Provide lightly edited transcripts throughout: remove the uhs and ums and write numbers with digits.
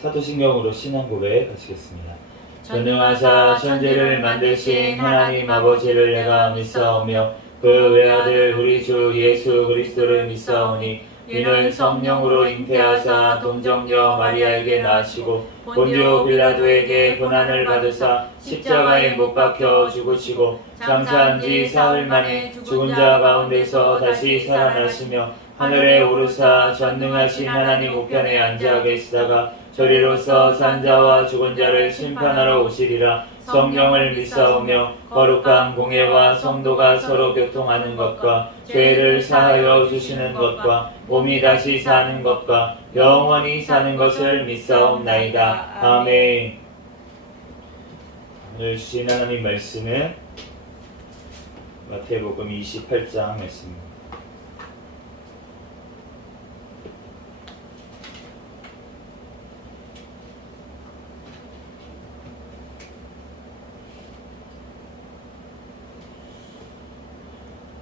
사도신경으로 신앙 고백 하시겠습니다. 전능하사 천지를 만드신 하나님 아버지를 내가 믿사오며 그 외아들 우리 주 예수 그리스도를 믿사오니 이는 성령으로 잉태하사 동정녀 마리아에게 낳으시고 본디오 빌라도에게 고난을 받으사 십자가에 못 박혀 죽으시고 장사한 지 사흘 만에 죽은 자 가운데서 다시 살아나시며 하늘에 오르사 전능하신 하나님 우편에 앉아 계시다가 저리로서 산 자와 죽은 자를 심판하러 오시리라. 성령을 믿사오며 거룩한 공예와 성도가 서로 교통하는 것과 죄를 사하여 주시는 것과 몸이 다시 사는 것과 영원히 사는 것을 믿사옵나이다. 아멘. 오늘 주신 하나님 말씀은 마태복음 28장 말씀입니다.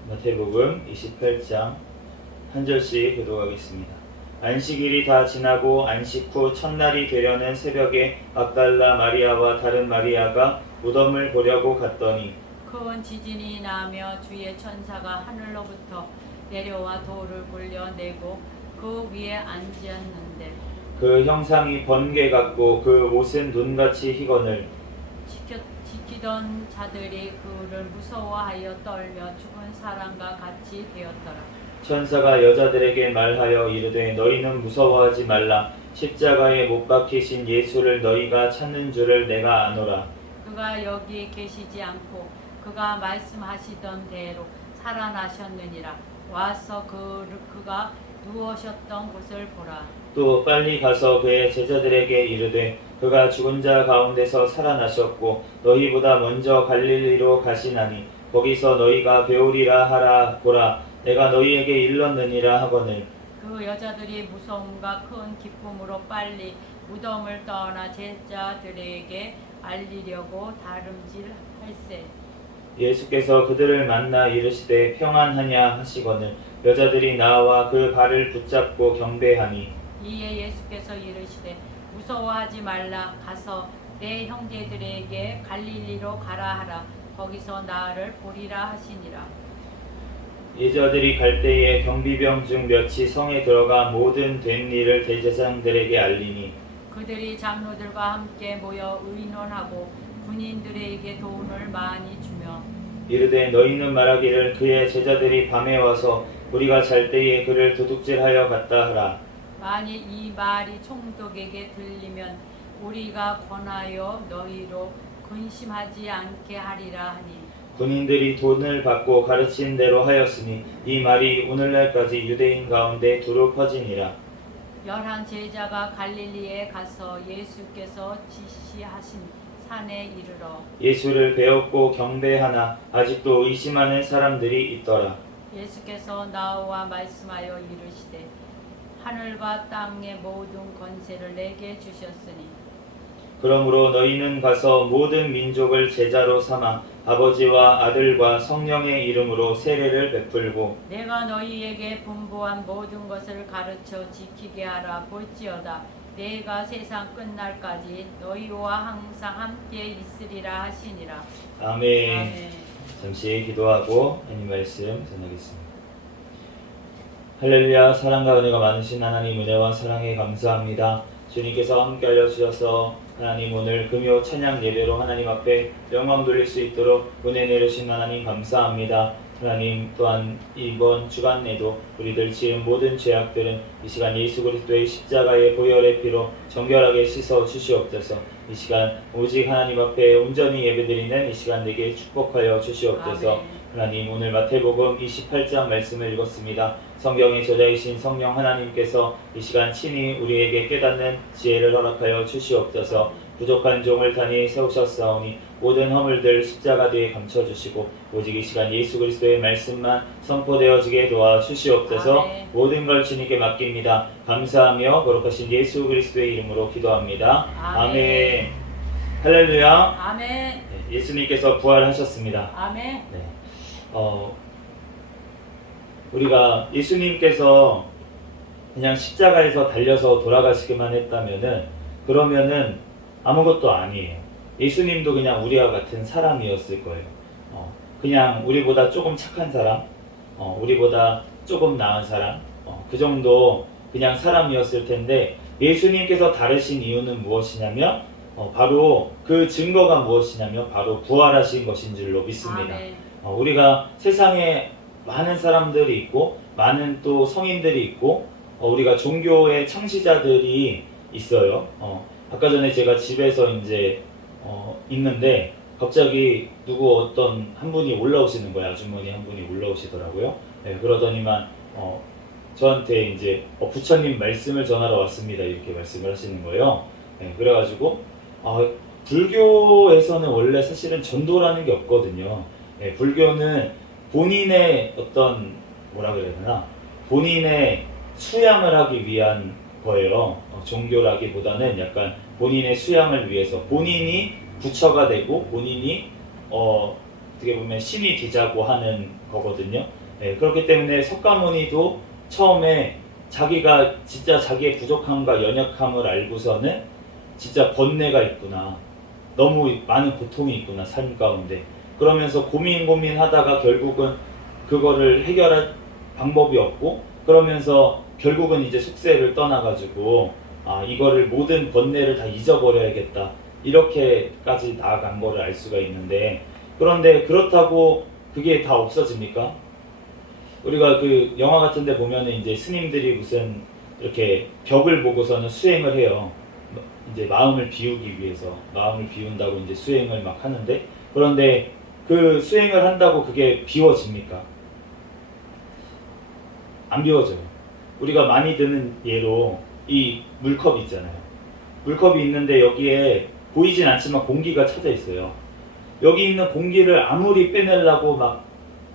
마태복음 28장 한 절씩 교독하겠습니다. 안식일이 다 지나고 안식 후 첫날이 되려는 새벽에 막달라 마리아와 다른 마리아가 무덤을 보려고 갔더니 큰 지진이 나며 주의 천사가 하늘로부터 내려와 돌을 굴려내고 그 위에 앉았는데 그 형상이 번개 같고 그 옷은 눈같이 희거늘 지키던 자들이 그를 무서워하여 떨며 죽은 사람과 같이 되었더라. 천사가 여자들에게 말하여 이르되 너희는 무서워하지 말라. 십자가에 못 박히신 예수를 너희가 찾는 줄을 내가 아노라. 그가 여기 계시지 않고 그가 말씀하시던 대로 살아나셨느니라. 와서 그가 누우셨던 곳을 보라. 또 빨리 가서 그의 제자들에게 이르되 그가 죽은 자 가운데서 살아나셨고 너희보다 먼저 갈릴리로 가시나니 거기서 너희가 배우리라 하라. 보라 내가 너희에게 일렀느니라 하거늘 그 여자들이 무서움과 큰 기쁨으로 빨리 무덤을 떠나 제자들에게 알리려고 다름질할세. 예수께서 그들을 만나 이르시되 평안하냐 하시거늘 여자들이 나와 그 발을 붙잡고 경배하니 이에 예수께서 이르시되 무서워하지 말라. 가서 내 형제들에게 갈릴리로 가라 하라. 거기서 나를 보리라 하시니라. 여자들이 갈 때에 경비병 중 몇이 성에 들어가 모든 된 일을 대제사장들에게 알리니 그들이 장로들과 함께 모여 의논하고 군인들에게 돈을 많이 주며 이르되 너희는 말하기를 그의 제자들이 밤에 와서 우리가 잘 때에 그를 도둑질하여 갔다 하라. 만일 이 말이 총독에게 들리면 우리가 권하여 너희로 근심하지 않게 하리라 하니 군인들이 돈을 받고 가르친 대로 하였으니 이 말이 오늘날까지 유대인 가운데 두루 퍼지니라. 11 제자가 갈릴리에 가서 예수께서 지시하신 산에 이르러 예수를 배웠고 경배하나 아직도 의심하는 사람들이 있더라. 예수께서 나와 말씀하여 이르시되 하늘과 땅의 모든 권세를 내게 주셨으니 그러므로 너희는 가서 모든 민족을 제자로 삼아 아버지와 아들과 성령의 이름으로 세례를 베풀고 내가 너희에게 분부한 모든 것을 가르쳐 지키게 하라. 볼지어다 내가 세상 끝날까지 너희와 항상 함께 있으리라 하시니라. 아멘. 아멘. 잠시 기도하고 하나님 말씀 전하겠습니다. 할렐루야. 사랑과 은혜가 많으신 하나님 은혜와 사랑에 감사합니다. 주님께서 함께 알려주셔서 하나님 오늘 금요 찬양 예배로 하나님 앞에 영광 돌릴 수 있도록 은혜 내려주신 하나님 감사합니다. 하나님 또한 이번 주간 내도 우리들 지은 모든 죄악들은 이 시간 예수 그리스도의 십자가의 보혈의 피로 정결하게 씻어 주시옵소서. 이 시간 오직 하나님 앞에 온전히 예배드리는 이 시간 되게 축복하여 주시옵소서. 아멘. 하나님 오늘 마태복음 28장 말씀을 읽었습니다. 성경의 저자이신 성령 하나님께서 이 시간 친히 우리에게 깨닫는 지혜를 허락하여 주시옵소서. 부족한 종을 단히 세우셨사오니 모든 허물들 십자가 뒤에 감춰주시고 오직 이 시간 예수 그리스도의 말씀만 선포되어지게 도와주시옵소서. 아멘. 모든 걸 주님께 맡깁니다. 감사하며 거룩하신 예수 그리스도의 이름으로 기도합니다. 아멘. 아멘. 할렐루야. 아멘. 네, 예수님께서 부활하셨습니다. 아멘. 네. 우리가 예수님께서 그냥 십자가에서 달려서 돌아가시기만 했다면은 그러면은 아무것도 아니에요. 예수님도 그냥 우리와 같은 사람이었을 거예요. 그냥 우리보다 조금 착한 사람, 우리보다 조금 나은 사람, 그 정도 그냥 사람이었을 텐데, 예수님께서 다르신 이유는 무엇이냐면 바로 그 증거가 무엇이냐면 바로 부활하신 것인 줄로 믿습니다. 아멘. 우리가 세상에 많은 사람들이 있고 많은 또 성인들이 있고 우리가 종교의 창시자들이 있어요. 아까 전에 제가 집에서 이제 있는데 갑자기 어떤 한 분이 올라오시는 거예요. 아주머니 한 분이 올라오시더라고요. 네, 그러더니만 저한테 이제 부처님 말씀을 전하러 왔습니다. 이렇게 말씀을 하시는 거예요. 네, 그래가지고 불교에서는 원래 사실은 전도라는 게 없거든요. 네, 불교는 본인의 어떤 뭐라 그래야 되나, 본인의 수양을 하기 위한 거예요. 종교라기보다는 약간 본인의 수양을 위해서 본인이 부처가 되고 본인이 어떻게 보면 신이 되자고 하는 거거든요. 네, 그렇기 때문에 석가모니도 처음에 자기가 진짜 자기의 부족함과 연약함을 알고서는 진짜 번뇌가 있구나, 너무 많은 고통이 있구나 삶 가운데, 그러면서 고민하다가 결국은 그거를 해결할 방법이 없고, 그러면서 결국은 이제 숙세를 떠나가지고 이거를 모든 번뇌를 다 잊어버려야겠다, 이렇게까지 나아간 거를 알 수가 있는데, 그런데 그렇다고 그게 다 없어집니까? 우리가 그 영화 같은 데 보면은 이제 스님들이 무슨 이렇게 벽을 보고서는 수행을 해요. 이제 마음을 비우기 위해서, 마음을 비운다고 이제 수행을 막 하는데, 그런데 그 수행을 한다고 그게 비워집니까? 안 비워져요. 우리가 많이 드는 예로 이 물컵이 있잖아요. 물컵이 있는데 여기에 보이진 않지만 공기가 차져 있어요. 여기 있는 공기를 아무리 빼내려고 막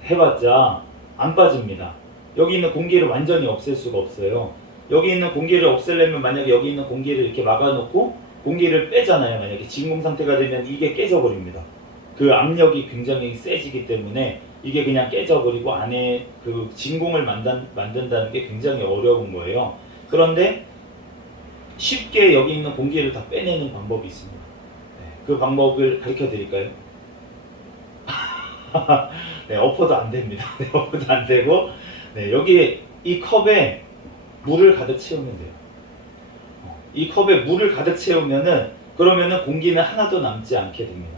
해봤자 안 빠집니다. 여기 있는 공기를 완전히 없앨 수가 없어요. 여기 있는 공기를 없애려면 만약에 여기 있는 공기를 이렇게 막아놓고 공기를 빼잖아요. 만약에 진공 상태가 되면 이게 깨져버립니다. 그 압력이 굉장히 세지기 때문에 이게 그냥 깨져버리고 안에 그 진공을 만든다는 게 굉장히 어려운 거예요. 그런데 쉽게 여기 있는 공기를 다 빼내는 방법이 있습니다. 그 방법을 가르쳐 드릴까요? 네, 엎어도 안 됩니다. 네, 엎어도 안 되고, 네, 여기 이 컵에 물을 가득 채우면 돼요. 이 컵에 물을 가득 채우면은, 그러면은 공기는 하나도 남지 않게 됩니다.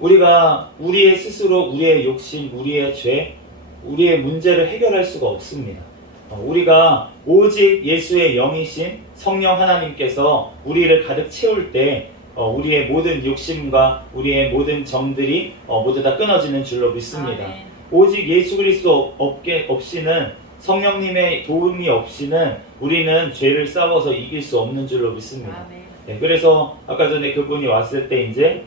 우리가 우리의 스스로 우리의 욕심, 우리의 죄, 우리의 문제를 해결할 수가 없습니다. 우리가 오직 예수의 영이신 성령 하나님께서 우리를 가득 채울 때 우리의 모든 욕심과 우리의 모든 정들이 모두 다 끊어지는 줄로 믿습니다. 아멘. 오직 예수 그리스도 없이는, 성령님의 도움이 없이는 우리는 죄를 싸워서 이길 수 없는 줄로 믿습니다. 아멘. 네, 그래서 아까 전에 그분이 왔을 때 이제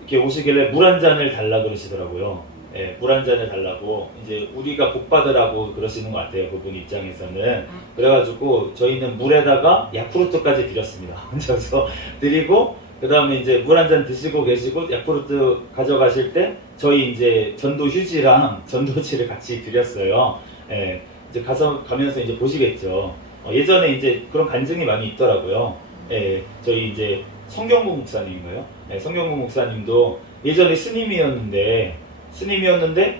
이렇게 오시길래 물 한 잔을 달라 그러시더라고요. 네, 물 한 잔을 달라고 이제 우리가 복 받으라고 그러시는 것 같아요. 그분 입장에서는. 그래가지고 저희는 물에다가 야쿠르트까지 드렸습니다. 혼자서 드리고, 그 다음에 이제 물 한 잔 드시고 계시고 야쿠르트 가져가실 때 저희 이제 전도 휴지랑 전도지를 같이 드렸어요. 예, 이제 가면서 이제 보시겠죠. 예전에 이제 그런 간증이 많이 있더라고요. 예, 저희 이제 성경구 목사님인가요? 네, 성경구 목사님도 예전에 스님이었는데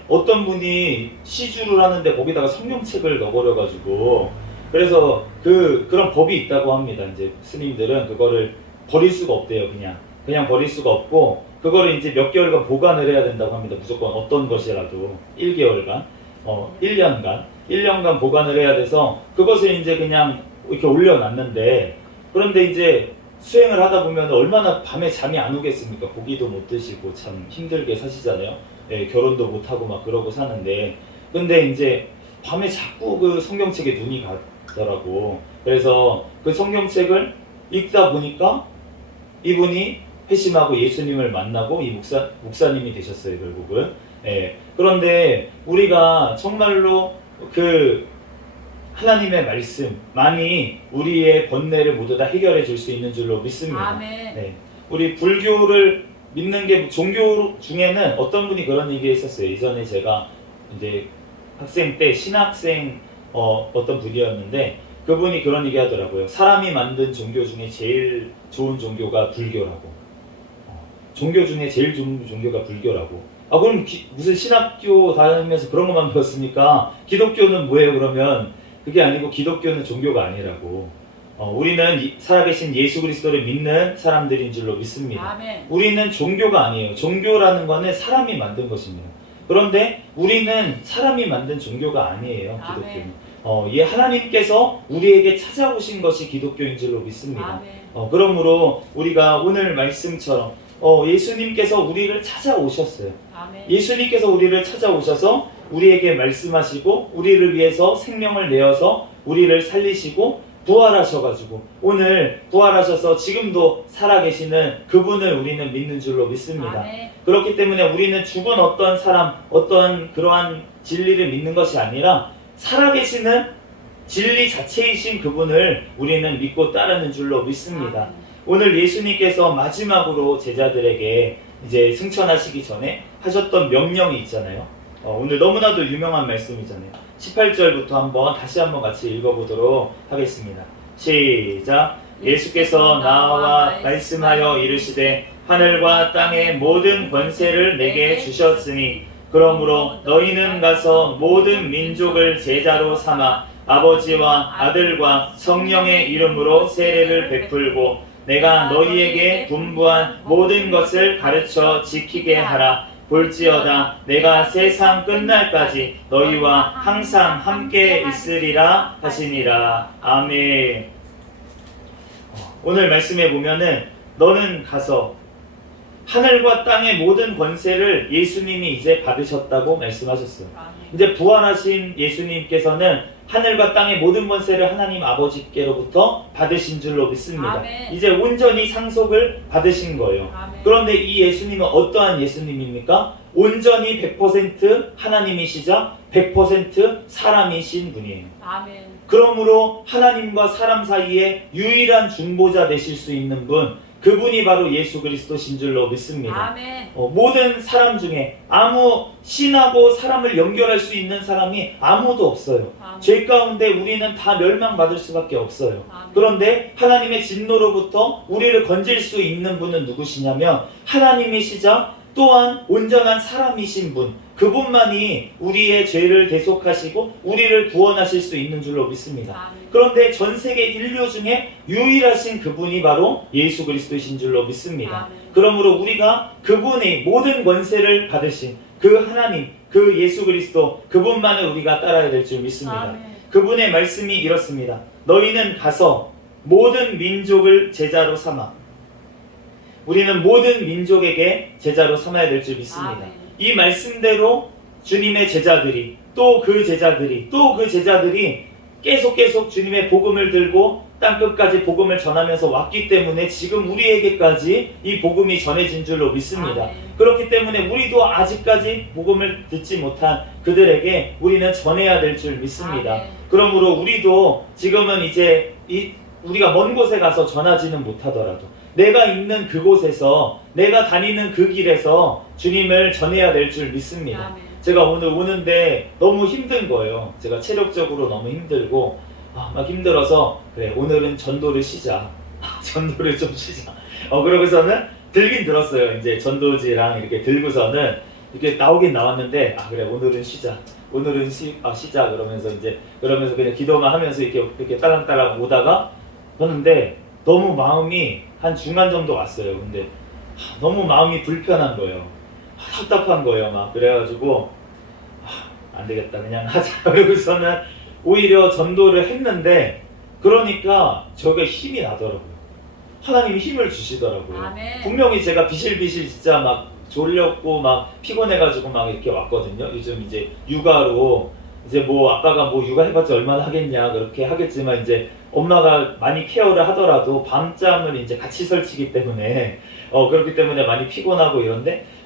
어떤 분이 시주를 하는데 거기다가 성경책을 넣어버려가지고, 그래서 그런 법이 있다고 합니다. 이제 스님들은 그거를 버릴 수가 없대요. 그냥 버릴 수가 없고, 그거를 이제 몇 개월간 보관을 해야 된다고 합니다. 무조건 어떤 것이라도 1개월간, 1년간 보관을 해야 돼서 그것을 이제 그냥 이렇게 올려놨는데, 그런데 이제 수행을 하다 보면 얼마나 밤에 잠이 안 오겠습니까? 고기도 못 드시고 참 힘들게 사시잖아요. 예, 결혼도 못 하고 막 그러고 사는데, 근데 이제 밤에 자꾸 그 성경책에 눈이 가더라고. 그래서 그 성경책을 읽다 보니까 이분이 회심하고 예수님을 만나고 이 목사님이 되셨어요, 결국은. 예, 그런데 우리가 정말로 그 하나님의 말씀만이 우리의 번뇌를 모두 다 해결해 줄 수 있는 줄로 믿습니다. 아멘. 네, 우리 불교를 믿는 게, 종교 중에는 어떤 분이 그런 얘기 했었어요. 예전에 제가 이제 학생 때 신학생 어떤 분이었는데, 그분이 그런 얘기 하더라고요. 사람이 만든 종교 중에 제일 좋은 종교가 불교라고. 종교 중에 제일 좋은 종교가 불교라고. 그럼 무슨 신학교 다니면서 그런 것만 배웠으니까 기독교는 뭐예요? 그러면 그게 아니고 기독교는 종교가 아니라고. 우리는 살아계신 예수 그리스도를 믿는 사람들인 줄로 믿습니다. 아멘. 우리는 종교가 아니에요. 종교라는 거는 사람이 만든 것입니다. 그런데 우리는 사람이 만든 종교가 아니에요. 기독교는. 이 하나님께서 우리에게 찾아오신 것이 기독교인 줄로 믿습니다. 아멘. 그러므로 우리가 오늘 말씀처럼 예수님께서 우리를 찾아오셨어요. 아멘. 예수님께서 우리를 찾아오셔서 우리에게 말씀하시고 우리를 위해서 생명을 내어서 우리를 살리시고 부활하셔가지고 오늘 부활하셔서 지금도 살아계시는 그분을 우리는 믿는 줄로 믿습니다. 아멘. 그렇기 때문에 우리는 죽은 어떤 사람, 어떤 그러한 진리를 믿는 것이 아니라 살아계시는 진리 자체이신 그분을 우리는 믿고 따르는 줄로 믿습니다. 아멘. 오늘 예수님께서 마지막으로 제자들에게 이제 승천하시기 전에 하셨던 명령이 있잖아요. 오늘 너무나도 유명한 말씀이잖아요. 18절부터 다시 한번 같이 읽어보도록 하겠습니다. 시작. 예수께서 나와 말씀하여 이르시되 하늘과 땅의 모든 권세를 내게 주셨으니 그러므로 너희는 가서 모든 민족을 제자로 삼아 아버지와 아들과 성령의 이름으로 세례를 베풀고 내가 너희에게 분부한 모든 것을 가르쳐 지키게 하라. 볼지어다 내가 세상 끝날까지 너희와 항상 함께 있으리라 하시니라. 아멘. 오늘 말씀에 보면은 너는 가서 하늘과 땅의 모든 권세를 예수님이 이제 받으셨다고 말씀하셨어요. 아멘. 이제 부활하신 예수님께서는 하늘과 땅의 모든 권세를 하나님 아버지께로부터 받으신 줄로 믿습니다. 아멘. 이제 온전히 상속을 받으신 거예요. 아멘. 그런데 이 예수님은 어떠한 예수님입니까? 온전히 100% 하나님이시자 100% 사람이신 분이에요. 아멘. 그러므로 하나님과 사람 사이에 유일한 중보자 되실 수 있는 분, 그분이 바로 예수 그리스도신 줄로 믿습니다. 아멘. 모든 사람 중에 아무 신하고 사람을 연결할 수 있는 사람이 아무도 없어요. 아멘. 죄 가운데 우리는 다 멸망받을 수밖에 없어요. 아멘. 그런데 하나님의 진노로부터 우리를 건질 수 있는 분은 누구시냐면 하나님이시자 또한 온전한 사람이신 분, 그분만이 우리의 죄를 대속하시고 우리를 구원하실 수 있는 줄로 믿습니다. 아멘. 그런데 전 세계 인류 중에 유일하신 그분이 바로 예수 그리스도이신 줄로 믿습니다. 아멘. 그러므로 우리가 그분의 모든 권세를 받으신 그 하나님, 그 예수 그리스도, 그분만을 우리가 따라야 될 줄 믿습니다. 아멘. 그분의 말씀이 이렇습니다. 너희는 가서 모든 민족을 제자로 삼아. 우리는 모든 민족에게 제자로 삼아야 될 줄 믿습니다. 아멘. 이 말씀대로 주님의 제자들이 또 그 제자들이 계속 주님의 복음을 들고 땅끝까지 복음을 전하면서 왔기 때문에 지금 우리에게까지 이 복음이 전해진 줄로 믿습니다. 아멘. 그렇기 때문에 우리도 아직까지 복음을 듣지 못한 그들에게 우리는 전해야 될 줄 믿습니다. 아멘. 그러므로 우리도 지금은 이제 우리가 먼 곳에 가서 전하지는 못하더라도 내가 있는 그곳에서, 내가 다니는 그 길에서 주님을 전해야 될 줄 믿습니다. 아멘. 제가 오늘 오는데 너무 힘든 거예요. 제가 체력적으로 너무 힘들고 막 힘들어서 그래 오늘은 전도를 쉬자. 전도를 좀 쉬자. 그러고서는 들긴 들었어요. 이제 전도지랑 이렇게 들고서는 이렇게 나오긴 나왔는데 그래 오늘은 쉬자. 오늘은 쉬자 그러면서 그냥 기도만 하면서 이렇게 딸랑딸랑 오다가 했는데 너무 마음이 한 중간 정도 왔어요. 근데 너무 마음이 불편한 거예요. 답답한 거예요. 막 그래가지고 안 되겠다 그냥 하자. 그러고서는 오히려 전도를 했는데 그러니까 저게 힘이 나더라고요. 하나님이 힘을 주시더라고요. 아멘. 분명히 제가 비실비실 진짜 막 졸렸고 막 피곤해가지고 막 이렇게 왔거든요. 요즘 이제 육아로 이제 아빠가 육아 해봤자 얼마나 하겠냐 그렇게 하겠지만 이제 엄마가 많이 케어를 하더라도 밤잠을 이제 같이 설치기 때문에 그렇기 때문에 많이 피곤하고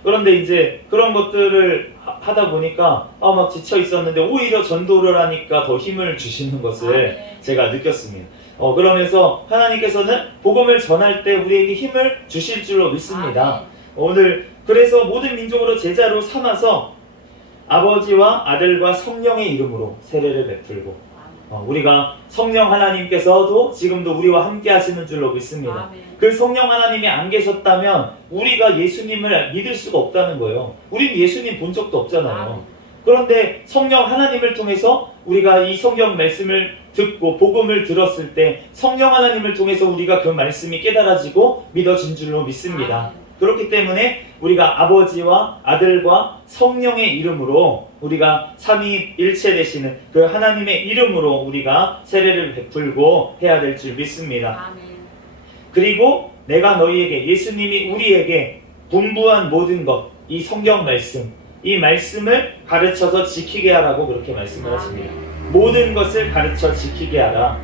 그런데 이제 그런 것들을 하다 보니까 막 지쳐 있었는데 오히려 전도를 하니까 더 힘을 주시는 것을 아멘. 제가 느꼈습니다. 그러면서 하나님께서는 복음을 전할 때 우리에게 힘을 주실 줄로 믿습니다. 아멘. 오늘 그래서 모든 민족으로 제자로 삼아서 아버지와 아들과 성령의 이름으로 세례를 베풀고 우리가 성령 하나님께서도 지금도 우리와 함께 하시는 줄로 믿습니다. 아멘. 그 성령 하나님이 안 계셨다면 우리가 예수님을 믿을 수가 없다는 거예요. 우린 예수님 본 적도 없잖아요. 아멘. 그런데 성령 하나님을 통해서 우리가 이 성경 말씀을 듣고 복음을 들었을 때 성령 하나님을 통해서 우리가 그 말씀이 깨달아지고 믿어진 줄로 믿습니다. 아멘. 그렇기 때문에 우리가 아버지와 아들과 성령의 이름으로 우리가 삼위일체 되시는 그 하나님의 이름으로 우리가 세례를 베풀고 해야 될 줄 믿습니다. 아멘. 그리고 내가 너희에게, 예수님이 우리에게 분부한 모든 것, 이 성경 말씀, 이 말씀을 가르쳐서 지키게 하라고 그렇게 말씀을 하십니다. 모든 것을 가르쳐 지키게 하라.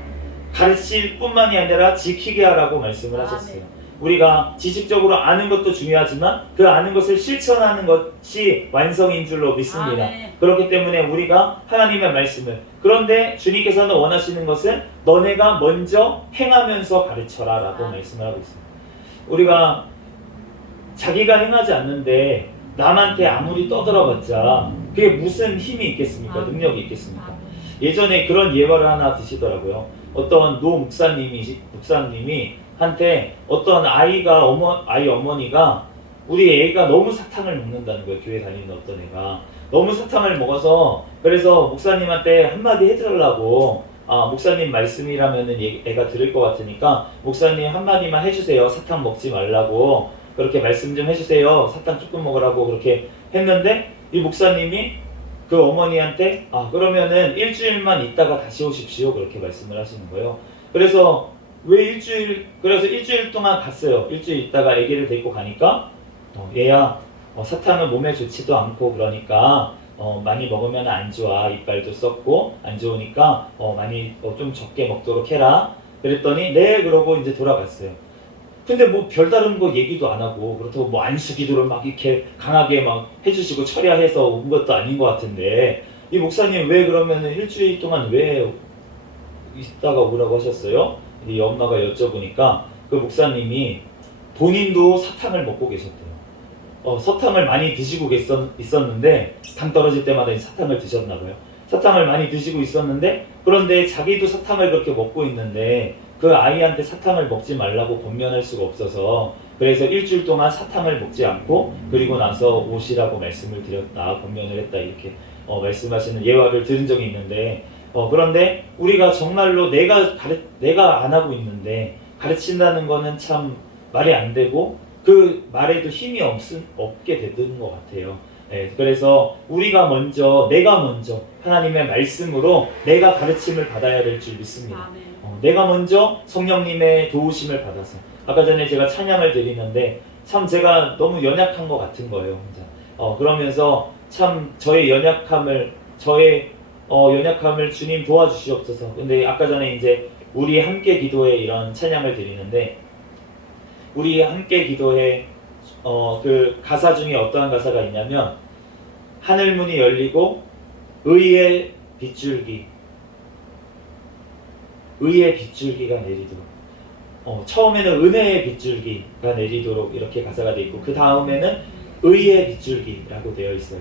가르칠 뿐만이 아니라 지키게 하라고 말씀을 하셨어요. 우리가 지식적으로 아는 것도 중요하지만 그 아는 것을 실천하는 것이 완성인 줄로 믿습니다. 아멘. 그렇기 때문에 우리가 하나님의 말씀을, 그런데 주님께서는 원하시는 것은 너네가 먼저 행하면서 가르쳐라 라고 말씀을 하고 있습니다. 우리가 자기가 행하지 않는데 남한테 아무리 떠들어봤자 그게 무슨 힘이 있겠습니까? 능력이 있겠습니까? 예전에 그런 예화를 하나 드시더라고요. 어떤 노 목사님이 한테 어떤 아이 어머니가 우리 애가 너무 사탕을 먹는다는 거예요. 교회 다니는 어떤 애가 너무 사탕을 먹어서, 그래서 목사님한테 한마디 해달라고, 목사님 말씀이라면은 애가 들을 것 같으니까 목사님 한마디만 해주세요. 사탕 먹지 말라고 그렇게 말씀 좀 해주세요. 사탕 조금 먹으라고 그렇게 했는데 이 목사님이 그 어머니한테 그러면은 일주일만 있다가 다시 오십시오 그렇게 말씀을 하시는 거예요. 그래서 일주일 동안 갔어요. 일주일 있다가 아기를 데리고 가니까 얘야 사탕은 몸에 좋지도 않고 그러니까 많이 먹으면 안 좋아. 이빨도 썩고 안 좋으니까 많이 좀 적게 먹도록 해라. 그랬더니 네 그러고 이제 돌아갔어요. 근데 뭐 별다른 거 얘기도 안 하고 그렇다고 뭐 안수기도를 막 이렇게 강하게 막 해주시고 처리해서 온 것도 아닌 것 같은데 이 목사님 왜 그러면은 일주일 동안 왜 있다가 오라고 하셨어요? 이 엄마가 여쭤보니까 그 목사님이 본인도 사탕을 먹고 계셨대요. 사탕을 많이 드시고 있었는데 당 떨어질 때마다 이 사탕을 드셨나 봐요. 사탕을 많이 드시고 있었는데 그런데 자기도 사탕을 그렇게 먹고 있는데 그 아이한테 사탕을 먹지 말라고 권면할 수가 없어서 그래서 일주일 동안 사탕을 먹지 않고 그리고 나서 오시라고 말씀을 드렸다, 권면을 했다 이렇게 말씀하시는 예화를 들은 적이 있는데 그런데 우리가 정말로 내가 안 하고 있는데 가르친다는 거는 참 말이 안 되고 그 말에도 힘이 없게 되는 것 같아요. 네, 그래서 내가 먼저 하나님의 말씀으로 내가 가르침을 받아야 될 줄 믿습니다. 내가 먼저 성령님의 도우심을 받아서 아까 전에 제가 찬양을 드리는데 참 제가 너무 연약한 것 같은 거예요. 혼자. 그러면서 참 저의 연약함을 주님 도와주시옵소서. 근데 아까 전에 이제 우리 함께 기도회 이런 찬양을 드리는데 우리 함께 기도회 그 가사 중에 어떠한 가사가 있냐면 하늘문이 열리고 의의 빗줄기가 내리도록 처음에는 은혜의 빗줄기가 내리도록 이렇게 가사가 되어 있고 그 다음에는 의의 빗줄기라고 되어 있어요.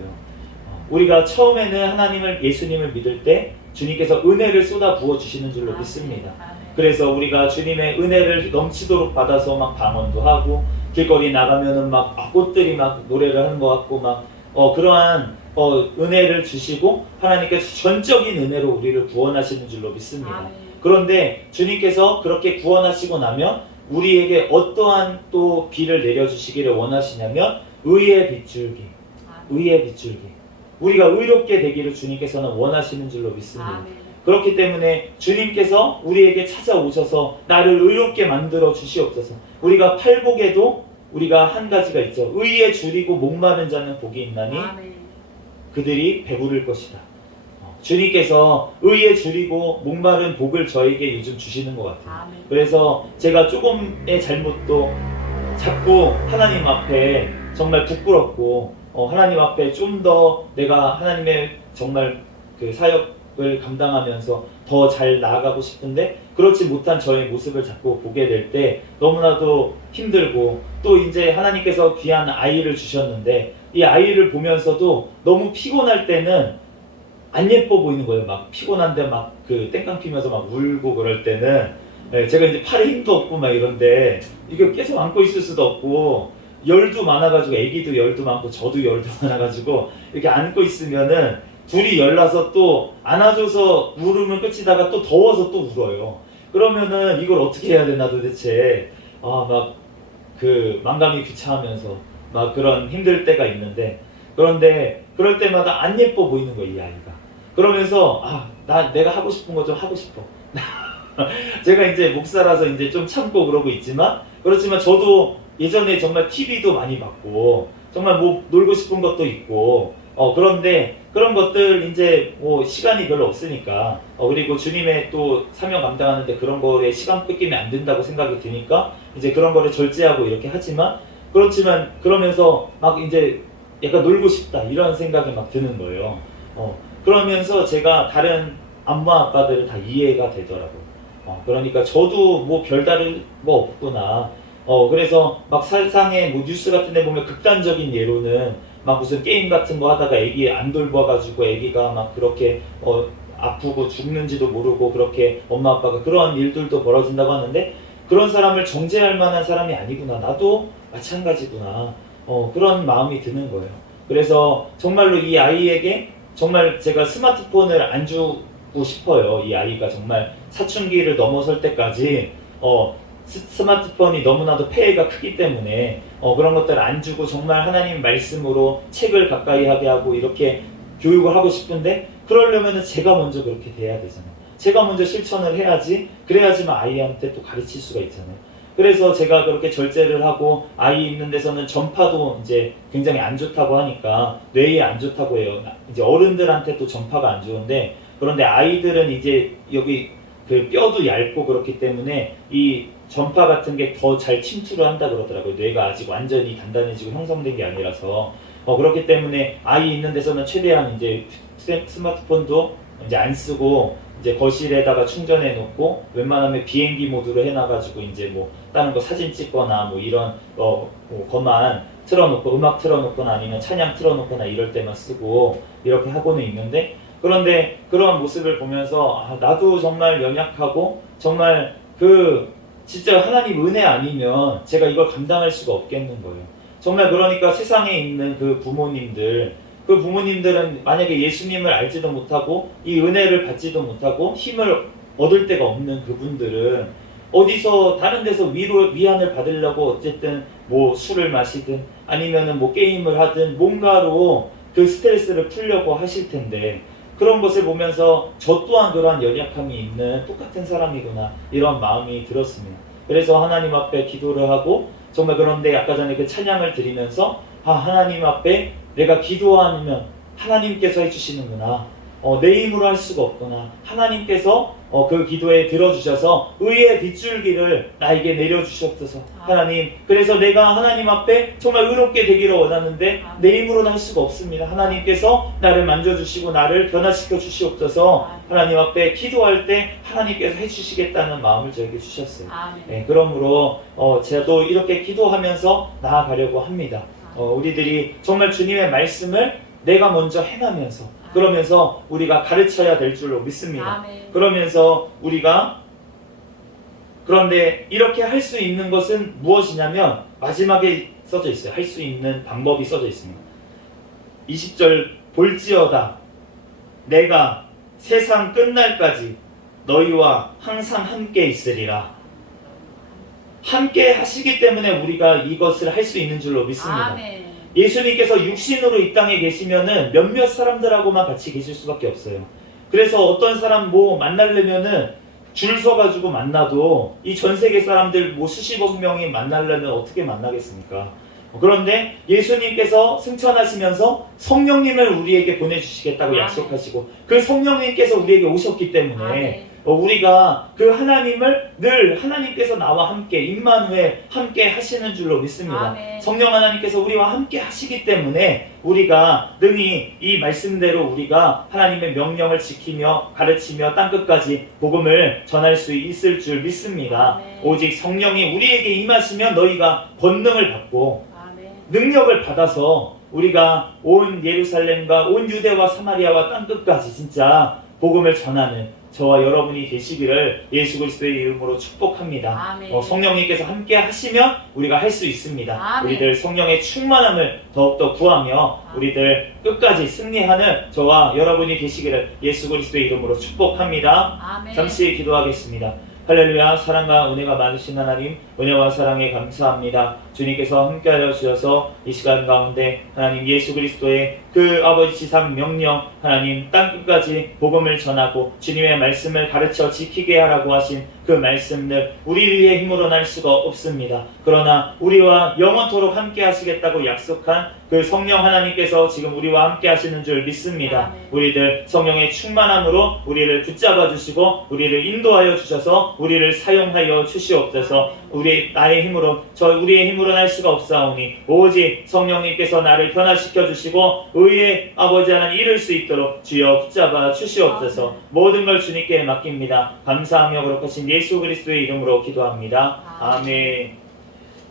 우리가 처음에는 예수님을 믿을 때 주님께서 은혜를 쏟아 부어 주시는 줄로 믿습니다. 그래서 우리가 주님의 은혜를 넘치도록 받아서 막 방언도 하고 길거리 나가면은 막 꽃들이 막 노래를 하는 것 같고 막 그러한 은혜를 주시고 하나님께서 전적인 은혜로 우리를 구원하시는 줄로 믿습니다. 그런데 주님께서 그렇게 구원하시고 나면 우리에게 어떠한 또 비를 내려주시기를 원하시냐면 의의 빗줄기. 우리가 의롭게 되기를 주님께서는 원하시는 줄로 믿습니다. 그렇기 때문에 주님께서 우리에게 찾아오셔서 나를 의롭게 만들어 주시옵소서. 우리가 팔복에도 우리가 한 가지가 있죠. 의에 줄이고 목마른 자는 복이 있나니 그들이 배부를 것이다. 주님께서 의에 줄이고 목마른 복을 저에게 요즘 주시는 것 같아요. 그래서 제가 조금의 잘못도 자꾸 하나님 앞에 정말 부끄럽고 하나님 앞에 좀 더 내가 하나님의 정말 그 사역을 감당하면서 더 잘 나아가고 싶은데 그렇지 못한 저의 모습을 자꾸 보게 될 때 너무나도 힘들고 또 이제 하나님께서 귀한 아이를 주셨는데 이 아이를 보면서도 너무 피곤할 때는 안 예뻐 보이는 거예요. 막 피곤한데 막 그 땡깡 피면서 막 울고 그럴 때는 제가 이제 팔에 힘도 없고 막 이런데 이게 계속 안고 있을 수도 없고 열도 많아가지고 애기도 열도 많고 저도 열도 많아가지고 이렇게 안고 있으면은 둘이 열나서 또 안아줘서 울으면 끝이다가 또 더워서 또 울어요. 그러면은 이걸 어떻게 해야 되나 도대체 막 그 만감이 귀차하면서 막 그런 힘들 때가 있는데 그런데 그럴 때마다 안 예뻐 보이는 거예요, 이 아이가. 그러면서 내가 하고 싶은 거 좀 하고 싶어. 제가 이제 목사라서 이제 좀 참고 그러고 있지만 그렇지만 저도 예전에 정말 TV도 많이 봤고 정말 뭐 놀고 싶은 것도 있고 그런데 그런 것들 이제 뭐 시간이 별로 없으니까 그리고 주님의 또 사명 감당하는데 그런 거에 시간 뺏기면 안 된다고 생각이 드니까 이제 그런 거를 절제하고 이렇게 하지만 그렇지만 그러면서 막 이제 약간 놀고 싶다 이런 생각이 막 드는 거예요. 그러면서 제가 다른 엄마 아빠들을 다 이해가 되더라고요. 그러니까 저도 뭐 별다른 뭐 없구나. 그래서 막 세상에 뭐 뉴스 같은 데 보면 극단적인 예로는 막 무슨 게임 같은 거 하다가 애기 안 돌봐가지고 애기가 막 그렇게 아프고 죽는지도 모르고 그렇게 엄마 아빠가 그런 일들도 벌어진다고 하는데 그런 사람을 정죄할 만한 사람이 아니구나. 나도 마찬가지구나. 그런 마음이 드는 거예요. 그래서 정말로 이 아이에게 정말 제가 스마트폰을 안 주고 싶어요. 이 아이가 정말 사춘기를 넘어설 때까지 스마트폰이 너무나도 폐해가 크기 때문에 그런 것들을 안 주고 정말 하나님 말씀으로 책을 가까이 하게 하고 이렇게 교육을 하고 싶은데 그러려면 제가 먼저 그렇게 돼야 되잖아요. 제가 먼저 실천을 해야지 그래야지만 아이한테 또 가르칠 수가 있잖아요. 그래서 제가 그렇게 절제를 하고 아이 있는 데서는 전파도 이제 굉장히 안 좋다고 하니까 뇌에 안 좋다고 해요. 이제 어른들한테 또 전파가 안 좋은데 그런데 아이들은 이제 여기 그 뼈도 얇고 그렇기 때문에 이 전파 같은 게 더 잘 침투를 한다 그러더라고요. 뇌가 아직 완전히 단단해지고 형성된 게 아니라서 그렇기 때문에 아이 있는 데서는 최대한 이제 스마트폰도 이제 안 쓰고 이제 거실에다가 충전해 놓고 웬만하면 비행기 모드로 해놔가지고 이제 뭐 다른 거 사진 찍거나 뭐 이런 것만 틀어놓고 음악 틀어놓거나 아니면 찬양 틀어놓거나 이럴 때만 쓰고 이렇게 하고는 있는데 그런데 그런 모습을 보면서 나도 정말 연약하고 정말 진짜 하나님 은혜 아니면 제가 이걸 감당할 수가 없겠는 거예요. 정말 그러니까 세상에 있는 그 부모님들은 만약에 예수님을 알지도 못하고 이 은혜를 받지도 못하고 힘을 얻을 데가 없는 그분들은 어디서 다른 데서 위안을 받으려고 어쨌든 뭐 술을 마시든 아니면은 뭐 게임을 하든 뭔가로 그 스트레스를 풀려고 하실 텐데 그런 것을 보면서 저 또한 그러한 연약함이 있는 똑같은 사람이구나 이런 마음이 들었습니다. 그래서 하나님 앞에 기도를 하고 정말 그런데 아까 전에 그 찬양을 드리면서 하나님 앞에 내가 기도하면 하나님께서 해주시는구나. 내 힘으로 할 수가 없구나. 하나님께서 그 기도에 들어주셔서 의의 빗줄기를 나에게 내려주셨어서 하나님 그래서 내가 하나님 앞에 정말 의롭게 되기를 원하는데 내 힘으로는 할 수가 없습니다. 하나님께서 나를 만져주시고 나를 변화시켜 주시옵소서 하나님 앞에 기도할 때 하나님께서 해주시겠다는 마음을 저에게 주셨어요. 네, 그러므로 저도 이렇게 기도하면서 나아가려고 합니다. 우리들이 정말 주님의 말씀을 내가 먼저 행하면서 그러면서 우리가 가르쳐야 될 줄로 믿습니다. 그러면서 우리가 그런데 이렇게 할 수 있는 것은 무엇이냐면 마지막에 써져 있어요. 할 수 있는 방법이 써져 있습니다. 20절 볼지어다 내가 세상 끝날까지 너희와 항상 함께 있으리라. 함께 하시기 때문에 우리가 이것을 할 수 있는 줄로 믿습니다. 예수님께서 육신으로 이 땅에 계시면은 몇몇 사람들하고만 같이 계실 수밖에 없어요. 그래서 어떤 사람 뭐 만나려면은 줄 서가지고 만나도 이 전 세계 사람들 뭐 수십억 명이 만나려면 어떻게 만나겠습니까? 그런데 예수님께서 승천하시면서 성령님을 우리에게 보내주시겠다고 약속하시고 그 성령님께서 우리에게 오셨기 때문에 우리가 그 하나님을 늘 하나님께서 나와 함께 임마누엘 함께 하시는 줄로 믿습니다. 성령 하나님께서 우리와 함께 하시기 때문에 우리가 능히 이 말씀대로 우리가 하나님의 명령을 지키며 가르치며 땅끝까지 복음을 전할 수 있을 줄 믿습니다. 오직 성령이 우리에게 임하시면 너희가 권능을 받고 능력을 받아서 우리가 온 예루살렘과 온 유대와 사마리아와 땅끝까지 진짜 복음을 전하는 저와 여러분이 되시기를 예수 그리스도의 이름으로 축복합니다. 아멘. 성령님께서 함께 하시면 우리가 할 수 있습니다. 아멘. 우리들 성령의 충만함을 더욱더 구하며 우리들 끝까지 승리하는 저와 여러분이 되시기를 예수 그리스도의 이름으로 축복합니다. 아멘. 잠시 기도하겠습니다. 할렐루야. 사랑과 은혜가 많으신 하나님, 은혜와 사랑에 감사합니다. 주님께서 함께하여 주셔서 이 시간 가운데 하나님 예수 그리스도의 그 아버지 지상 명령, 하나님 땅끝까지 복음을 전하고 주님의 말씀을 가르쳐 지키게 하라고 하신 그 말씀들 우리의 힘으로 날 수가 없습니다. 그러나 우리와 영원토록 함께 하시겠다고 약속한 그 성령 하나님께서 지금 우리와 함께 하시는 줄 믿습니다. 아멘. 우리들 성령의 충만함으로 우리를 붙잡아 주시고 우리를 인도하여 주셔서 우리를 사용하여 주시옵소서. 나의 힘으로 우리의 힘으로 날 수가 없사오니 오직 성령님께서 나를 변화시켜 주시고 의의 아버지 하나님 이룰 수 있도록 주여 붙잡아 주시옵소서. 모든 걸 주님께 맡깁니다. 감사하며 거룩하신 예수 그리스도의 이름으로 기도합니다. 아멘.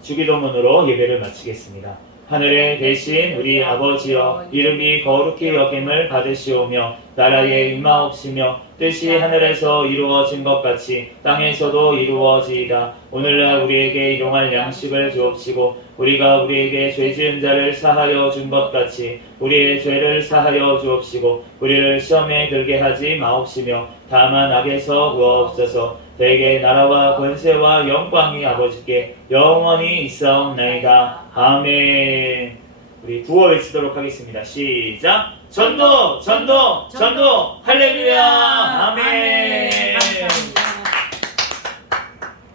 주기도문으로 예배를 마치겠습니다. 하늘에 계신 우리 아버지여, 이름이 거룩히 여김을 받으시오며 나라에 임하옵시며 뜻이 하늘에서 이루어진 것 같이 땅에서도 이루어지이다. 오늘날 우리에게 일용할 양식을 주옵시고 우리가 우리에게 죄 지은 자를 사하여 준 것 같이 우리의 죄를 사하여 주옵시고 우리를 시험에 들게 하지 마옵시며 다만 악에서 구하옵소서. 대개 나라와 권세와 영광이 아버지께 영원히 있사옵나이다. 아멘. 우리 구호 외치도록 하겠습니다. 시작. 전도 전도 전도 할렐루야. 아멘.